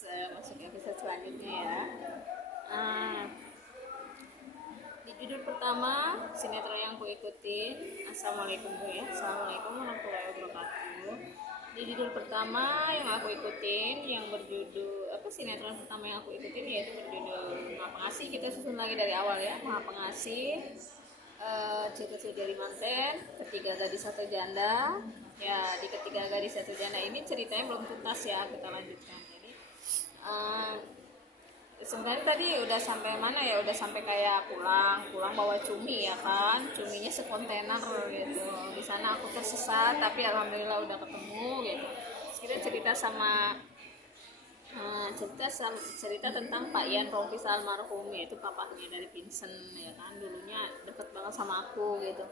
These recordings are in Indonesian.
masuk episode selanjutnya ya. Ah, di judul pertama sinetron yang aku ikutin, Assalamualaikum Bu ya. Assalamualaikum warahmatullahi wabarakatuh. Di judul pertama yang aku ikutin yang berjudul sinetron pertama yang aku ikutin yaitu berjudul Maha Pengasih. Kita susun lagi dari awal ya. Maha Pengasih, cerita dari manten, ketiga gadis satu janda. Ya, di ketiga gadis satu janda ini ceritanya belum tuntas ya, kita lanjutkan. Jadi sebenarnya tadi udah sampai mana ya, udah sampai kayak pulang bawa cumi ya kan, cuminya sekontainer gitu. Di sana aku tersesat tapi alhamdulillah udah ketemu gitu. Terus kita cerita sama cerita tentang Pak Ian Rompis almarhum, yaitu papahnya dari Vincent ya kan, dulunya deket banget sama aku gitu.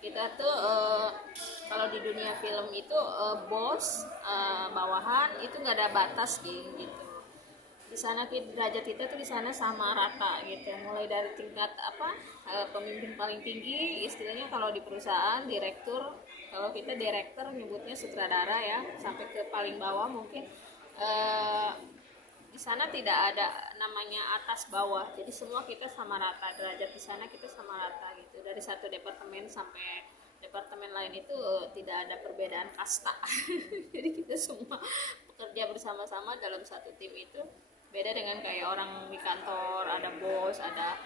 Kita tuh kalau di dunia film itu bos, bawahan itu nggak ada batas gitu. Di sana derajat kita tuh di sana sama rata gitu, mulai dari tingkat pemimpin paling tinggi istilahnya kalau di perusahaan direktur, kalau kita direktur nyebutnya sutradara ya, sampai ke paling bawah mungkin di sana tidak ada namanya atas bawah, jadi semua kita sama rata derajat. Di sana kita sama rata gitu, dari satu departemen sampai departemen lain itu tidak ada perbedaan kasta. Jadi kita semua bekerja bersama-sama dalam satu tim itu. Beda dengan kayak orang di kantor, ada bos, ada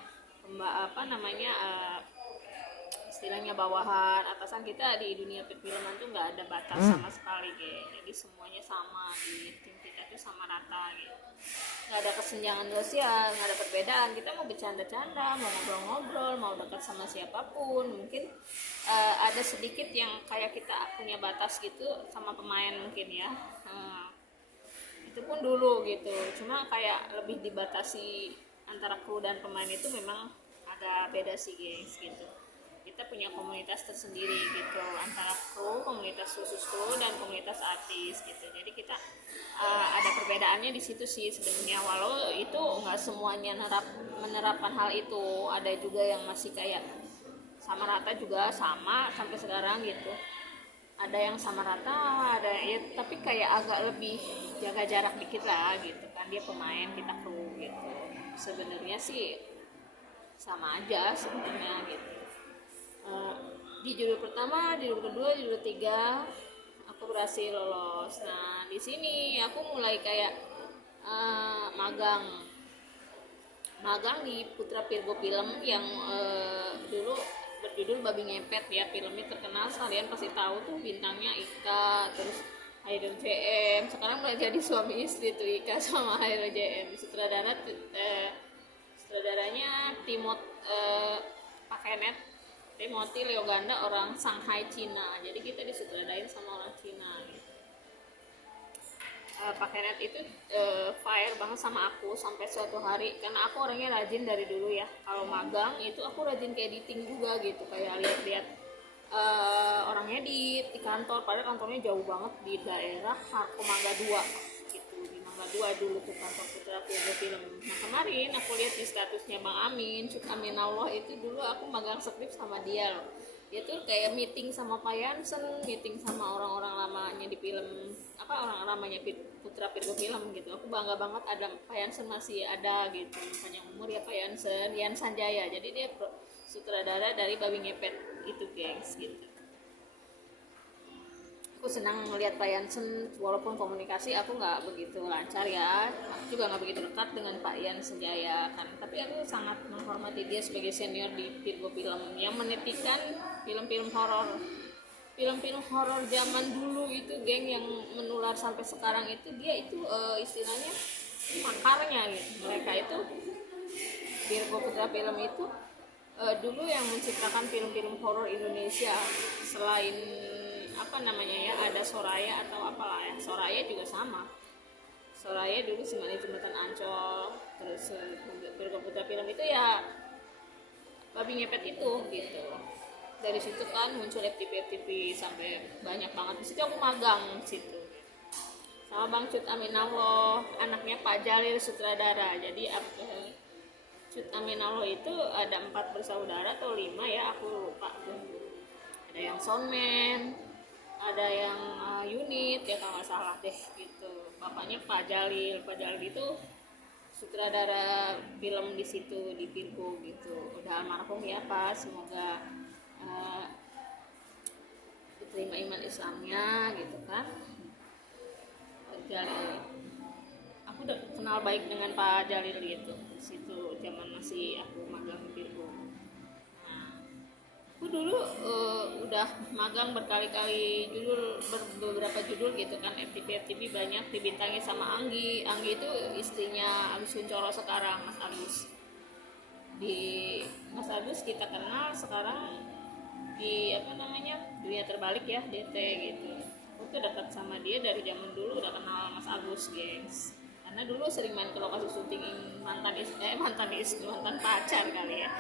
istilahnya bawahan, atasan. Kita di dunia perfilman tuh nggak ada batas sama sekali gitu. Jadi semuanya sama di tim kita tuh sama rata gitu. Nggak ada kesenjangan sosial, nggak ada perbedaan. Kita mau bercanda-canda, mau ngobrol-ngobrol, mau dekat sama siapapun. Mungkin ada sedikit yang kayak kita punya batas gitu sama pemain mungkin ya. Itu pun dulu gitu, cuma kayak lebih dibatasi antara kru dan pemain itu memang ada beda sih gengs gitu. Kita punya komunitas tersendiri gitu, antara kru, komunitas khusus kru dan komunitas artis gitu. Jadi kita ada perbedaannya di situ sih sebenarnya, walau itu nggak semuanya menerapkan hal itu. Ada juga yang masih kayak sama rata juga, sama sampai sekarang gitu. Ada yang sama rata, ada ya, tapi kayak agak lebih jaga jarak dikit lah gitu kan, dia pemain kita kru gitu. Sebenarnya sih sama aja sebenarnya gitu. Di judul pertama, judul kedua, judul ketiga aku berhasil lolos. Nah di sini aku mulai kayak magang di Putra Pirgo Film yang dulu berjudul Babi Ngepet ya. Filmnya terkenal, kalian pasti tahu tuh, bintangnya Ika, terus Hairul JM. Sekarang udah jadi suami istri tuh Ika sama Hairul JM. Sutradaranya Pakenet Timothy Leoganda, orang Shanghai Cina. Jadi kita disutradarain sama orang Cina gitu. Pak Kenneth itu fire banget sama aku sampai suatu hari, karena aku orangnya rajin dari dulu ya. Kalau magang itu aku rajin ke editing juga gitu, kayak lihat-lihat orang edit di kantor, padahal kantornya jauh banget di daerah Harko Mangga 2 gitu. Di Mangga 2 dulu tuh kantor Putra Pirgo Film. Nah kemarin aku lihat di statusnya Bang Amin, Cuk Aminallah, itu dulu aku magang skrip sama dia loh. Dia tuh kayak meeting sama Pak Yansen, meeting sama orang-orang lamanya di film, orang lamanya Putra Pirgo Film gitu. Aku bangga banget ada Pak Yansen, masih ada gitu, panjang umur ya Pak Yansen, Yan Sanjaya. Jadi dia sutradara dari Babi Ngepet itu gengs gitu. Aku senang melihat Pak Yansen, walaupun komunikasi aku nggak begitu lancar ya, aku juga nggak begitu dekat dengan Pak Yan Senjaya kan, tapi aku sangat menghormati dia sebagai senior di Pirgo Film yang menitikan film-film horor zaman dulu itu geng, yang menular sampai sekarang itu. Dia itu istilahnya makarnya gitu. Mereka itu Pirgo Putra Film itu dulu yang menciptakan film-film horor Indonesia. Selain ada Soraya atau apalah ya, Soraya juga sama. Soraya dulu semuanya Jembatan Ancol, terus Pirgo Putra Film itu ya Babi Ngepet itu gitu. Dari situ kan muncul FTV sampai banyak banget. Di situ aku magang situ sama Bang Cut Aminallah, anaknya Pak Jalil sutradara. Jadi Cut Aminallah itu ada 4 bersaudara atau 5 ya, aku lupa tuh. Ada yang soundman, ada yang unit ya kalau nggak salah deh gitu. bapaknya Pak Jalil. Pak Jalil itu sutradara film di situ di Virgo gitu, udah almarhum ya Pak, semoga diterima iman Islamnya gitu kan. Pak Jalil, aku udah kenal baik dengan Pak Jalil gitu di situ zaman masih aku magang di Virgo. Aku dulu udah magang berkali-kali judul, beberapa judul gitu kan, FTV banyak dibintangi sama Anggi itu istrinya Agus Kuncoro sekarang, Mas Agus. Di Mas Agus kita kenal sekarang di dunia terbalik ya, DT gitu. Aku tuh dekat sama dia dari zaman dulu, udah kenal Mas Agus gengs, karena dulu sering main ke lokasi syuting mantan pacar kali ya,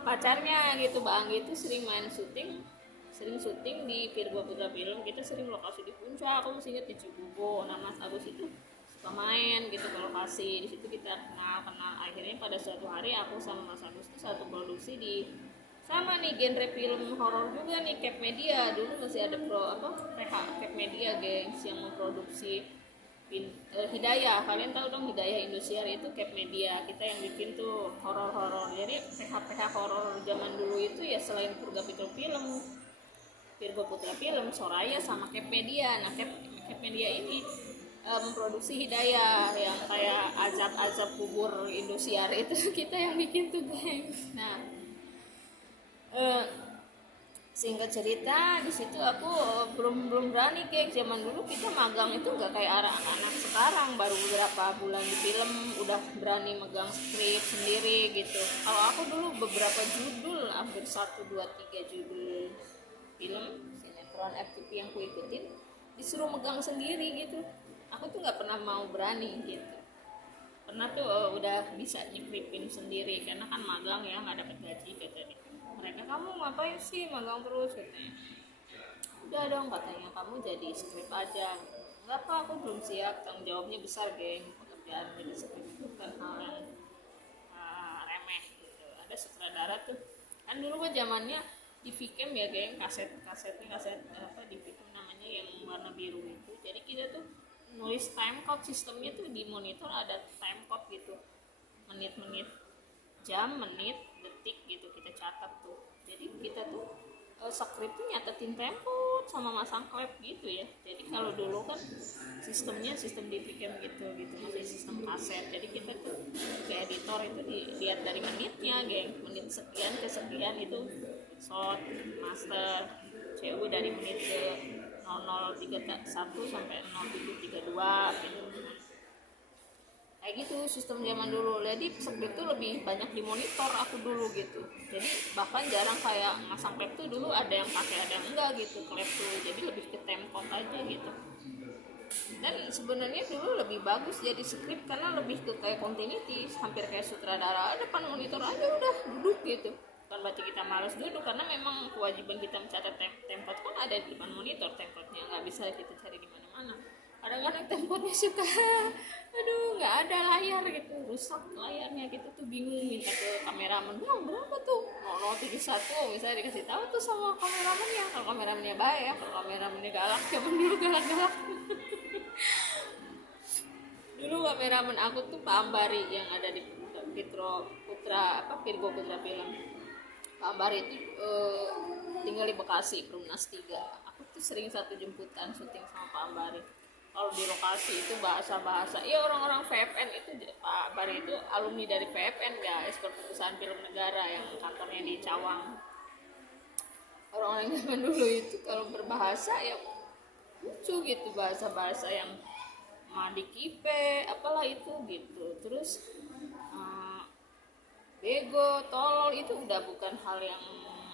pacarnya gitu. Bang itu sering syuting di Virgo Putra Film, kita sering lokasi di Puncak, aku masih ingat di Cibubur. Nah Mas Agus itu suka main gitu ke lokasi, di situ kita kenal. Akhirnya pada suatu hari aku sama Mas Agus itu satu produksi di sama nih genre film horor juga nih, Cap Media. Dulu masih ada Cap Media gengs yang memproduksi Hidayah. Kalian tahu dong Hidayah Indosiar itu Cap Media, kita yang bikin tuh horor-horor. Jadi PH horor zaman dulu itu ya selain Virgo Putra Film, Soraya sama Cap Media. Nah Cap Media ini memproduksi Hidayah yang kayak azab kubur Indosiar itu kita yang bikin tuh gengs. Nah singkat cerita di situ aku belum berani kayak zaman dulu. Kita magang itu nggak kayak anak-anak sekarang, baru beberapa bulan di film udah berani megang skrip sendiri gitu. Kalau aku dulu beberapa judul, hampir 1, 2, 3 judul film sinetron FTV yang ku ikutin disuruh megang sendiri gitu. Aku tuh nggak pernah mau berani gitu. Pernah tuh udah bisa nyekripin sendiri karena kan magang ya, nggak dapat gaji katanya. Mereka, kamu ngapain sih magang terus katanya. Udah dong katanya, kamu jadi skrip aja. Nggak apa, aku belum siap, tanggung jawabnya besar geng. Pekerjaan jadi skrip itu kan hal yang remeh gitu. Ada sutradara tuh kan dulu kan zamannya di Vcam ya geng, kaset di Vcam namanya yang warna biru itu. Jadi kita tuh nulis timecode, sistemnya tuh di monitor ada timecode gitu, menit-menit, jam, menit, detik gitu kita catat tuh. Jadi kita tuh skrip tuh nyatetin tempo sama masang klep gitu ya. Jadi kalau dulu kan sistem di Vcam gitu masih sistem kaset. Jadi kita tuh ke editor itu dilihat dari menitnya geng, menit sekian ke sekian itu shot master CU dari menit ke 0031 sampai 0732 gitu. Kayak gitu sistem zaman dulu. Jadi skrip tuh lebih banyak di monitor aku dulu gitu. Jadi bahkan jarang kayak masang klep tuh, dulu ada yang pakai ada yang enggak gitu klep tuh. Jadi lebih ke template aja gitu. Dan sebenarnya dulu lebih bagus jadi skrip karena lebih ke kayak continuity, hampir kayak sutradara depan monitor aja udah duduk gitu. Bukan berarti kita malas duduk, karena memang kewajiban kita mencatat template kan ada di depan monitor, template-nya nggak bisa kita cari di mana-mana. Kadang-kadang template-nya suka nggak ada layar gitu, rusak layarnya, gitu tuh bingung, minta ke kameramen, bang berapa tuh 0031 misalnya, dikasih tahu tuh sama kameramennya. Kalau kameramennya baik, kalau kameramennya galak, zaman dulu galak-galak. Dulu kameramen aku tuh Pak Ambari yang ada di Virgo Putra Film. Pak Ambari itu tinggal di Bekasi, Perumnas 3. Aku tuh sering satu jemputan syuting sama Pak Ambari. Kalau di lokasi itu bahasa-bahasa, ya orang-orang VFN itu, Pak Ambari itu alumni dari VFN guys, Perpustakaan Film Negara yang kantornya di Cawang. Orang-orang zaman dulu itu kalau berbahasa ya lucu gitu, bahasa-bahasa yang madikipe apalah itu gitu. Terus bego, tolol itu udah bukan hal yang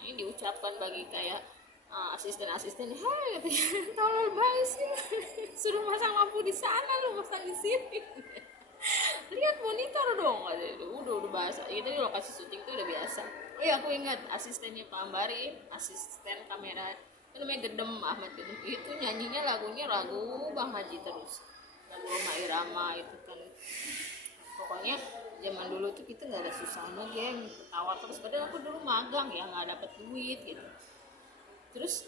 ini diucapkan bagi kayak asisten-asisten. Hai katanya, tolol banget sih, suruh masang lampu di sana, lu masang di sini. Lihat monitor dong, udah bahasa itu di lokasi syuting tuh udah biasa. Aku ingat asistennya Pak Ambari, asisten kamera itu namanya Ahmad Gedem, itu nyanyinya lagu Bang Haji terus, lagu Roma Irama itu kan. Pokoknya zaman dulu tuh kita nggak ada susahnya geng, ketawa terus. Padahal aku dulu magang ya, nggak dapet duit gitu. Terus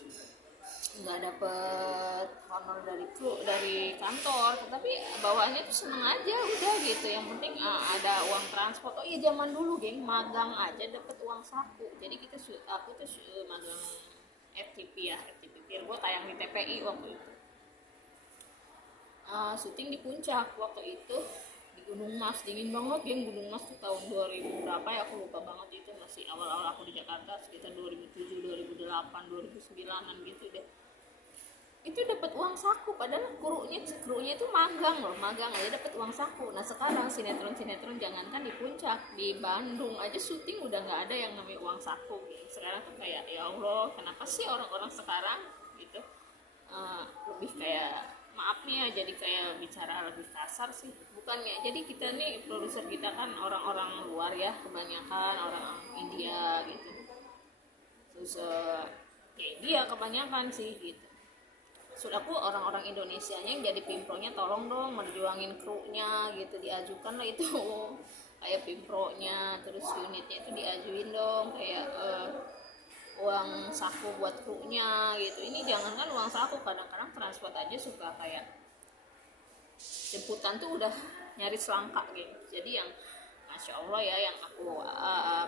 nggak dapet honor dari kru dari kantor, tapi bawaannya tuh seneng aja udah gitu. Yang penting ada uang transport. Oh iya, zaman dulu geng magang aja dapet uang saku. Jadi aku tuh magang FTP ya, FTP Peer, gue tayang di TPI waktu itu. Syuting di puncak waktu itu di Gunung Mas, dingin banget geng. Gunung Mas tuh tahun 2000 berapa ya, aku lupa banget. Itu masih awal-awal aku di Jakarta, sekitar 2007 2008 2009an gitu deh. Itu dapat uang saku, padahal krunya itu magang loh, magang aja dapat uang saku. Nah sekarang sinetron jangankan di puncak, di Bandung aja syuting udah nggak ada yang namanya uang saku gitu. Sekarang tuh kayak ya Allah, kenapa sih orang-orang sekarang gitu lebih kayak, maaf nih ya jadi kayak bicara lebih kasar sih, bukannya jadi kita nih produser kita kan orang-orang luar ya, kebanyakan orang India gitu. Terus kayak dia kebanyakan sih gitu. Sudahku orang-orang Indonesianya yang jadi pimpronya tolong dong merjuangin krunya gitu, diajukan lah itu kayak pimpronya, terus unitnya itu diajuin dong kayak uang saku buat krunya gitu. Ini jangankan uang saku, kadang-kadang transport aja suka kayak jemputan tuh udah nyaris langka gitu. Jadi yang Masya Allah ya, yang aku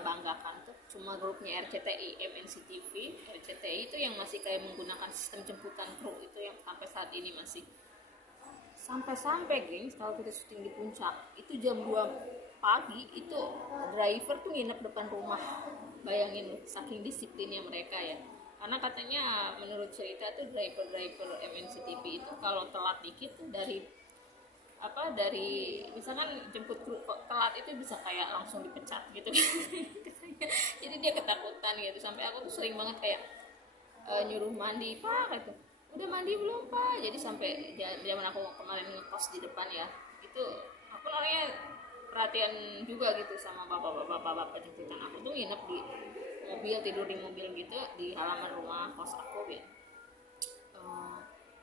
banggakan tuh cuma grupnya RCTI, MNCTV. RCTI itu yang masih kayak menggunakan sistem jemputan kru, itu yang sampai saat ini masih. Sampai-sampai gengs, kalau kita syuting di puncak itu jam 2 pagi itu driver tuh nginep depan rumah. Bayangin saking disiplinnya mereka ya. Karena katanya menurut cerita tuh driver MNCTV itu kalau telat dikit tuh dari misalkan jemput kru telat itu bisa kayak langsung dipecat gitu. Jadi dia ketakutan gitu, sampai aku tuh sering banget kayak nyuruh mandi pak gitu, udah mandi belum pak. Jadi sampai zaman aku kemarin ngekos di depan ya, itu aku orangnya perhatian juga gitu sama bapak jemputan aku tuh nginep di mobil, tidur di mobil gitu di halaman rumah kos aku gitu.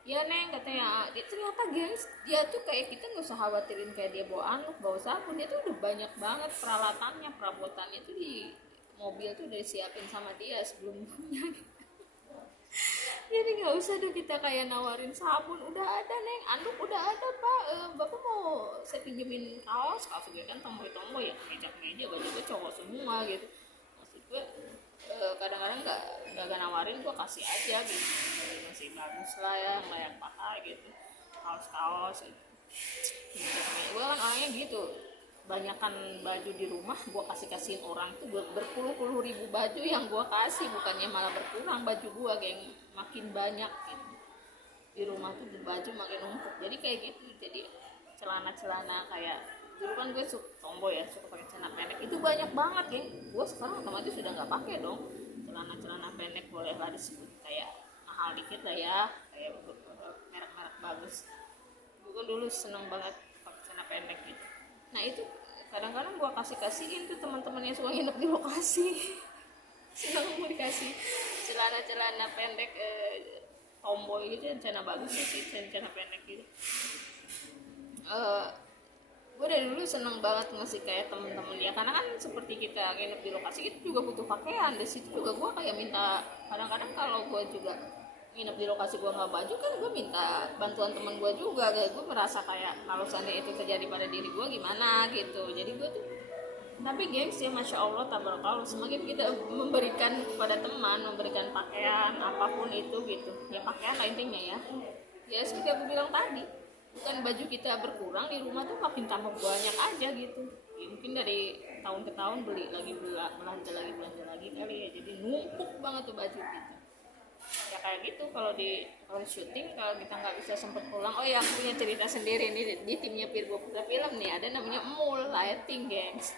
Ya neng katanya, dia ternyata guys dia tuh kayak kita nggak usah khawatirin kayak dia bawa anduk bawa sapu, dia tuh udah banyak banget peralatannya, perabotannya tuh di mobil tuh udah disiapin sama dia sebelumnya. Jadi nggak usah deh kita kayak nawarin sabun, udah ada neng, anduk udah ada pak, bapak mau saya pinjemin kaos gue kan tomboy ya, meja baju gue cowok semua gitu. Maksud gue kadang-kadang nggak nawarin, gue kasih aja gitu, masih bagus lah ya, layak pakai gitu, kaos gitu. Gue kan orangnya gitu, banyakan baju di rumah gue kasihin orang tuh berpuluh-puluh ribu baju yang gue kasih, bukannya malah berkurang baju gue, geng makin banyak gitu. Di rumah tuh baju makin numpuk, jadi kayak gitu. Jadi celana kayak dulu kan gue suka tomboy ya, suka pakai celana pendek itu banyak banget, geng. Gue sekarang otomatis sudah nggak pakai dong celana pendek, boleh lah disebut kayak mahal dikit lah ya, kayak merek-merek bagus. Gue kan dulu seneng banget pakai celana pendek gitu. Nah itu kadang-kadang gue kasihin tuh teman-teman yang suka nginep di lokasi. Senang mau dikasih celana pendek tomboy gitu, celana bagus sih, celana pendek gitu. Gue dari dulu seneng banget ngasih kayak temen-temen ya, karena kan seperti kita nginep di lokasi itu juga butuh pakaian. Di situ juga gue kayak minta, kadang-kadang kalau gue juga nginep di lokasi gue nggak baju kan gue minta bantuan teman gue juga, gue merasa kayak kalau seandainya itu terjadi pada diri gue gimana gitu. Jadi gue tuh, tapi gengs ya Masya Allah tabarakallah, semakin kita memberikan kepada teman, memberikan pakaian apapun itu gitu ya, pakaian lah intinya ya seperti aku bilang tadi, bukan baju kita berkurang di rumah tuh makin tambah banyak aja gitu ya, mungkin dari tahun ke tahun belanja lagi kali ya, jadi numpuk banget tuh baju gitu ya. Kayak gitu kalau di syuting, kalau kita nggak bisa sempet pulang. Oh ya, aku punya cerita sendiri nih di timnya Virgo Putra Film nih, ada namanya Mul Lighting gengs.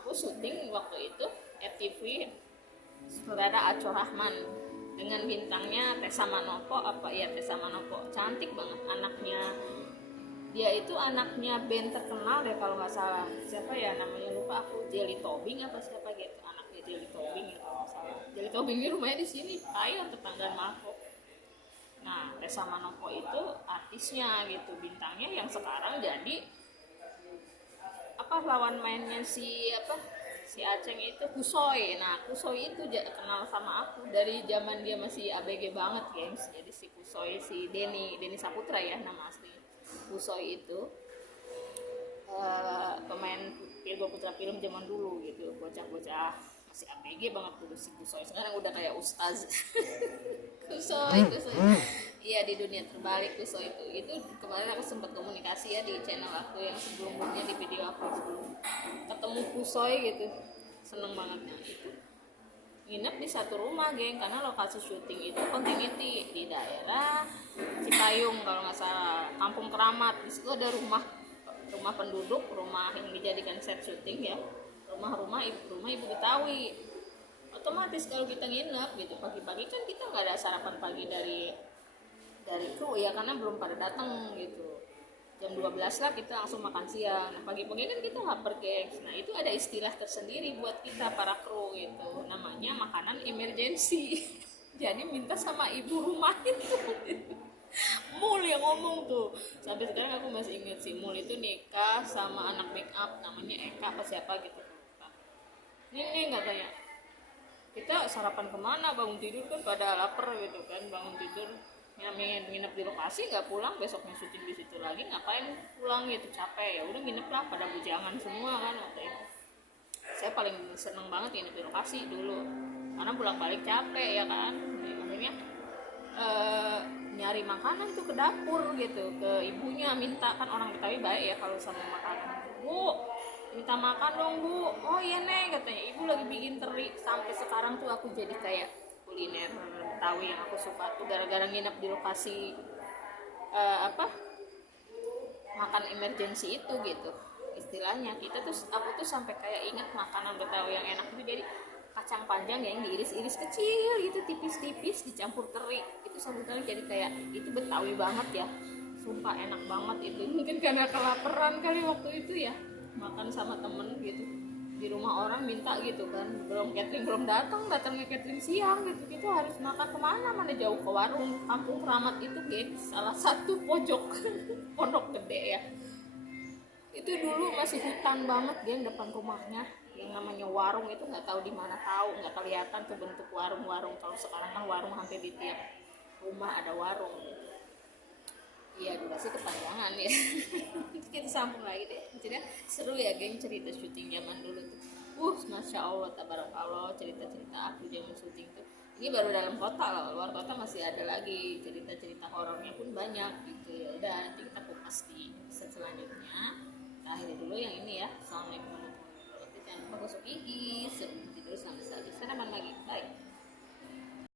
Aku syuting waktu itu FTV saudara Aco Rahman dengan bintangnya Tessa Manopo, Tessa Manopo, cantik banget anaknya. Dia itu anaknya band terkenal deh kalau nggak salah, siapa ya namanya lupa aku, Jelly Tobing apa siapa gitu, anaknya Jelly Tobing ya kalau nggak salah. Jelly Tobing ini rumahnya di sini, ayo tetanggaan Marco. Nah Tessa Manopo itu artisnya gitu, bintangnya yang sekarang jadi lawan mainnya si Aceng itu Kusoy. Nah Kusoy itu kenal sama aku dari zaman dia masih ABG banget gengs. Jadi si Kusoy, si Denny Saputra ya nama asli Kusoy itu pemain Virgo Putra Film zaman dulu gitu, bocah-bocah masih ABG banget dulu si Kusoy. Sekarang udah kayak ustaz. Kusoy iya di dunia terbalik Kusoy itu kemarin aku sempat komunikasi ya di channel aku yang sebelumnya, di video aku sebelum ketemu Kusoy gitu, seneng banget. Nah itu nginep di satu rumah geng, karena lokasi syuting itu continuity di daerah Cipayung kalau nggak salah, Kampung Keramat. Di situ ada rumah penduduk, rumah yang dijadikan set syuting ya, rumah ibu Betawi. Otomatis kalau kita nginep gitu pagi-pagi kan kita nggak ada sarapan pagi dari kru ya, karena belum pada datang gitu. Jam 12 lah kita langsung makan siang. Nah, pagi-pagi kan kita lapar gengs. Nah itu ada istilah tersendiri buat kita para kru gitu, namanya makanan emergency. Jadi minta sama ibu rumah itu. Mul yang ngomong tuh, sampai sekarang aku masih inget sih. Mul itu nikah sama anak make up namanya Eka apa siapa gitu. Ini katanya kita sarapan kemana, bangun tidur kan pada lapar gitu kan, bangun tidur nginep di lokasi nggak pulang, besoknya syuting di situ lagi, ngapain pulang gitu, capek ya udah nginep lah, pada bujangan semua kan waktu itu. Saya paling seneng banget nginep di lokasi dulu karena pulang balik capek ya kan. Jadi, maksudnya nyari makanan tuh ke dapur gitu, ke ibunya minta, kan orang Betawi baik ya kalau sama makanan. Bu, minta makan dong bu. Oh iya neng katanya, ibu lagi bikin teri. Sampai sekarang tuh aku jadi kayak kuliner Betawi yang aku suka tuh gara-gara nginep di lokasi makan emergency itu gitu istilahnya. Aku tuh sampai kayak ingat makanan Betawi yang enak itu, jadi kacang panjang yang diiris-iris kecil gitu, tipis-tipis dicampur teri, itu sampai jadi kayak itu Betawi banget ya, sumpah enak banget itu. Mungkin karena kelaparan kali waktu itu ya, makan sama temen gitu di rumah orang minta gitu kan, catering belum datangnya catering siang gitu, kita harus makan kemana, mana jauh ke warung Kampung Keramat itu gengs, salah satu pojok Pondok Gede ya. Itu dulu masih hutan banget geng depan rumahnya, yang namanya warung itu nggak tahu di mana, tahu nggak kelihatan tuh bentuk warung. Kalau sekarang kan warung hampir di tiap rumah ada warung. Iya durasi kepanjangan ya. Kita sambung lagi deh. Jadi seru ya geng cerita syuting zaman dulu tuh. Masya Allah, tabarakallah, cerita-cerita aku zaman syuting tuh. Ini baru dalam kota loh, luar kota masih ada lagi cerita-cerita horornya pun banyak gitu ya. Udah nanti kita kupas di episode selanjutnya. Kita akhiri dulu yang ini ya. Assalamualaikum warahmatullahi wabarakatuh. Jangan lupa gosok gigi sebelum tidur sampai saat. Selamat pagi. Bye.